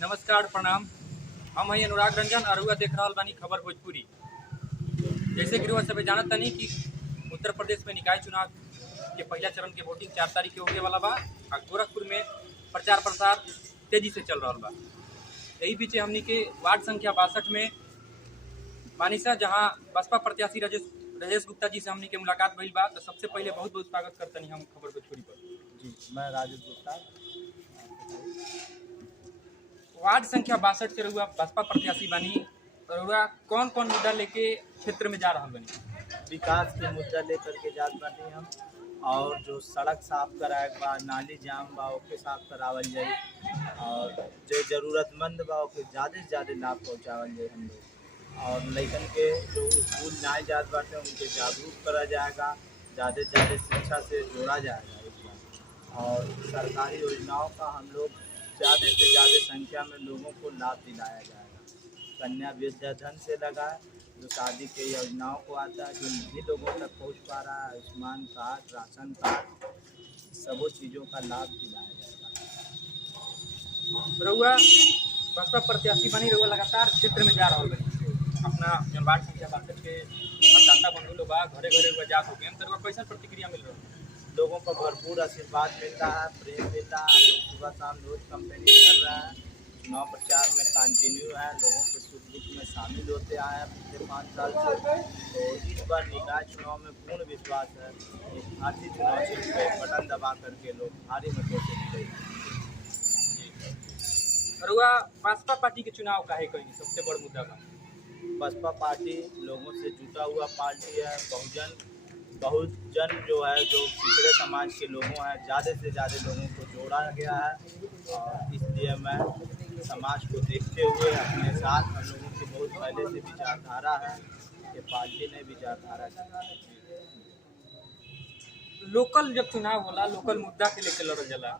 नमस्कार प्रणाम। हम हैं अनुराग रंजन और हुआ देख रहा बानी खबर भोजपुरी। जैसे कि रुआ सब जानत तनी कि उत्तर प्रदेश में निकाय चुनाव के पहला चरण के वोटिंग 4 तारीख के होने वाला बा और गोरखपुर में प्रचार प्रसार तेजी से चल रहा बा। यही बीच हमनी के वार्ड संख्या 62 में बानिसा जहां बसपा प्रत्याशी राजेश गुप्ता जी से हमनी के मुलाकात भइल बा। तो सबसे पहले बहुत बहुत स्वागत करतनी हम खबर भोजपुरी पर। जी, मैं राजेश गुप्ता। वार्ड संख्या 62 से रहुआ बसपा प्रत्याशी बनी, रहुआ कौन कौन मुद्दा लेके क्षेत्र में जा रहा बनी? विकास के मुद्दा लेकर के जात बानी हम, और जो सड़क साफ कराए बा, नाली जाम बा ओके साफ करावल जाए, और जो ज़रूरतमंद बा ओके ज़्यादा से ज़्यादा लाभ पहुँचावल जाए हम लोग। और लइकन के जो स्कूल ना जात बाटे उनके जागरूक करा जाएगा, ज़्यादा से ज़्यादा शिक्षा से जोड़ा जाएगा इस बार। और सरकारी योजनाओं का हम लोग ज़्यादा से ज़्यादा संख्या में लोगों को लाभ दिलाया जाएगा। कन्या विद्याधन से लगा जो शादी के योजनाओं को आता है, जो नहीं लोगों तक पहुंच पा रहा है, आयुष्मान कार्ड, राशन कार्ड, सबों चीज़ों का लाभ दिलाया जाएगा। रहुआ बसपा प्रत्याशी बनी, रहुआ लगातार क्षेत्र में जा रहा बनी, अपना जन वार्ड संख्या 62 के मतदाता बंधु लोग बा घरे घरे हुआ जात हो गए, तो रहुआ कैसा प्रतिक्रिया मिल रहा है? लोगों का भरपूर आशीर्वाद मिलता है, प्रेम मिलता है। लोग सुबह शाम रोज कंपेनिंग कर रहा है, चुनाव प्रचार में कंटिन्यू है, लोगों के सुख दुख में शामिल होते आए हैं पिछले 5 साल से। तो इस बार निकाय चुनाव में पूर्ण विश्वास है कि भारतीय चुनाव चिन्ह पे बटन दबा करके लोग भारी मतों से जीतेंगे। रहुआ बसपा पार्टी के चुनाव काहे कही सबसे बड़ा मुद्दा बा? बसपा पार्टी लोगों से जुटा हुआ पार्टी है। बहुत जन जो है, जो पिछड़े समाज के लोगों हैं, ज़्यादा से ज़्यादा लोगों को जोड़ा गया है। और इसलिए मैं समाज को देखते हुए अपने साथ, हम लोगों की बहुत पहले से विचारधारा है कि पार्टी ने विचारधारा की। लोकल जब चुनाव होला, लोकल मुद्दा के लेके लड़ल जाला,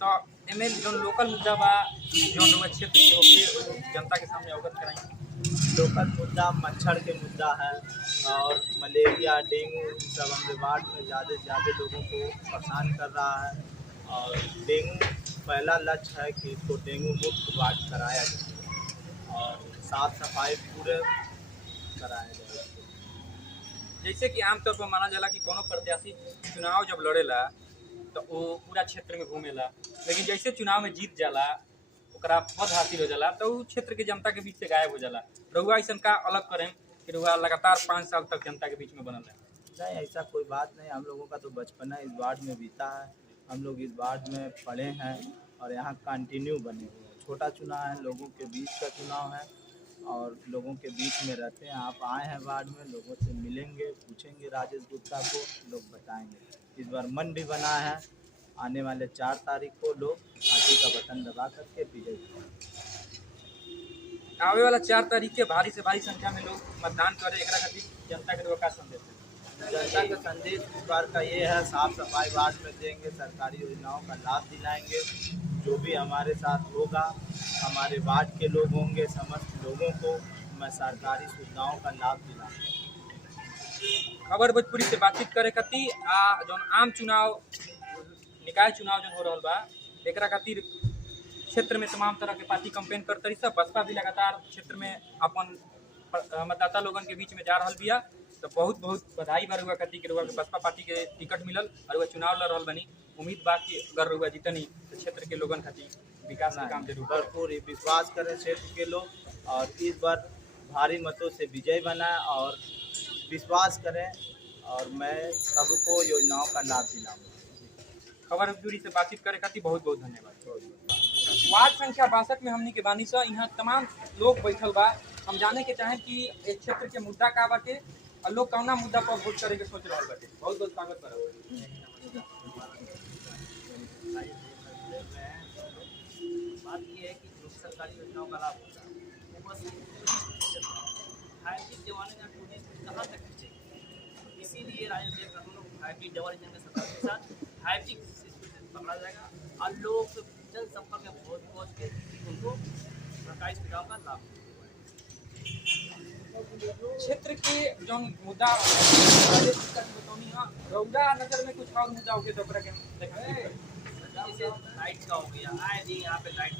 तो एमे जो लोकल मुद्दा बा जो लोग क्षेत्र के होके जनता के सामने अवगत कराई। लोकल मुद्दा मच्छर के मुद्दा है, और मलेरिया, डेंगू, सब हमारे वार्ड में ज़्यादा से ज़्यादा लोगों को परेशान कर रहा है। और डेंगू पहला लक्ष्य है कि इसको डेंगू मुक्त वार्ड कराया जाए और साफ़ सफाई पूरे कराया जाए। जैसे कि आमतौर पर माना जाला कि कोनो प्रत्याशी चुनाव जब लड़ेला तो वो पूरा क्षेत्र में घूमेला, लेकिन जैसे चुनाव में जीत जाला, ओकरा पद हासिल हो जाला, तो वो क्षेत्र के जनता के बीच से गायब हो जाला। रहुआ ऐसा का अलग करें कि रहुआ लगातार 5 साल तक जनता के बीच में बनल है? नहीं, ऐसा कोई बात नहीं। हम लोगों का तो बचपना इस वार्ड में बीता है, हम लोग इस वार्ड में पढ़े हैं और यहाँ कंटिन्यू बने हुए हैं। छोटा चुनाव है, लोगों के बीच का चुनाव है और लोगों के बीच में रहते हैं। आप आए हैं वार्ड में, लोगों से मिलेंगे, पूछेंगे राजेश गुप्ता को, लोग बताएंगे। इस बार मन भी बना है, आने वाले 4 तारीख को लोग घंटी का बटन दबा करके विजय करेंगे। आवे वाला 4 तारीख के भारी से भारी संख्या में लोग मतदान करे, एकरा खातिर जनता के रहुआ का संदेश है? जनता का संदेश इस बार का ये है, साफ सफाई वार्ड में देंगे, सरकारी योजनाओं का लाभ दिलाएंगे। जो भी हमारे साथ होगा, हमारे वार्ड के लोग होंगे, समस्त लोगों को मैं सरकारी सुविधाओं का लाभ दिलाऊंगा। खबर भोजपुरी से बातचीत करे खातिर जो आम चुनाव निकाय चुनाव जो हो रहा बा, एकरा खातिर क्षेत्र में तमाम तरह के पार्टी कैंपेन करते रही। सब बसपा भी लगातार क्षेत्र में अपन मतदाता लोगन के बीच में जा रहा बिया। तो बहुत बहुत बधाई बा रहुआ खातिर कि रहुआ के बसपा पार्टी के टिकट मिलल और रहुआ चुनाव लड़ रहल बनी। उम्मीद बा कि अगर रहुआ जीतनी तो क्षेत्र के लोगन खातिर विकास के काम जरूर भरपूर विश्वास करें क्षेत्र के लोग, और इस बार भारी मतों से विजय बनाए और विश्वास करें, और मैं सबको योजनाओं का लाभ दिलाऊंगा। खबर भोजपुरी से बातचीत करे खातिर बहुत बहुत धन्यवाद। वार्ड संख्या 62 में हमनी के बानी सा, यहाँ तमाम लोग बैठल बा। हम जाने के चाहें कि एक क्षेत्र के मुद्दा का बाटे और लोग कौना मुद्दा पर वोट करे के सोच रहा बाटे। बहुत बहुत स्वागत बा। बात ये है कि जो सरकारी योजनाओं का लाभ होता है वो बस 5G जमाने में टूरिस्ट कहाँ तक खींचेगी। इसीलिए राजेश जी हम लोग 5G डबल इंजन के सरकार के साथ 5G पकड़ा जाएगा और लोग जनसंपर्क में पहुँच के उनको सरकारी सुविधाओं का लाभ। क्षेत्र के जो मुद्दा रौदा नगर में कुछ और मुद्दा हो गया तो जैसे लाइट का हो गया, आए दिन यहाँ पे लाइट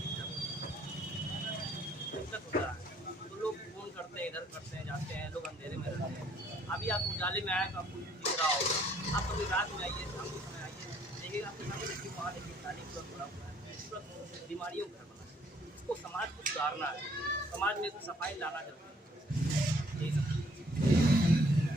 करते हैं, जाते हैं, लोग अंधेरे में रहते हैं। अभी आप उजाले में आए तो आपको दिख रहा होगा। आप कभी रात में आइए, शाम के समय आइए, देखिएगा आपके सामने देखिए वहाँ देखिए नाली पूरा खुला हुआ है, पूरा बीमारियों का घर बना है। इसको समाज को सुधारना है, समाज में सफाई लाना जरूरी है। यही सब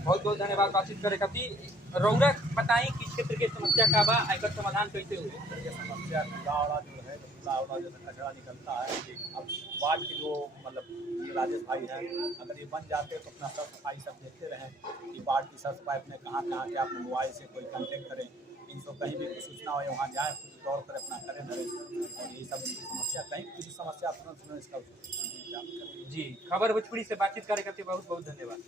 बहुत बहुत धन्यवाद बातचीत करे खातिर। रौरा बताई कि क्षेत्र के समस्या का बा, एकर समाधान कैसे हुई? ये समस्या कूड़ा वाला जो है, तो कूड़ा वाला जैसे कचरा निकलता है, अब वार्ड के जो मतलब ये राजेश भाई हैं, अगर ये बन जाते तो अपना साफ सफाई सब देखते रहें कि वार्ड की साफ सफाई अपने कहाँ कहाँ के अपने मोबाइल से कोई कंटेक्ट करें, इनको कहीं भी कुछ सूचना हो वहाँ जाएँ, खुद दौड़ कर अपना करें धरें, और ये सब समस्या कहीं किसी समस्या तुरंत इसका इंतजाम करें। जी, खबर भोजपुरी से बातचीत करे खातिर बहुत बहुत धन्यवाद।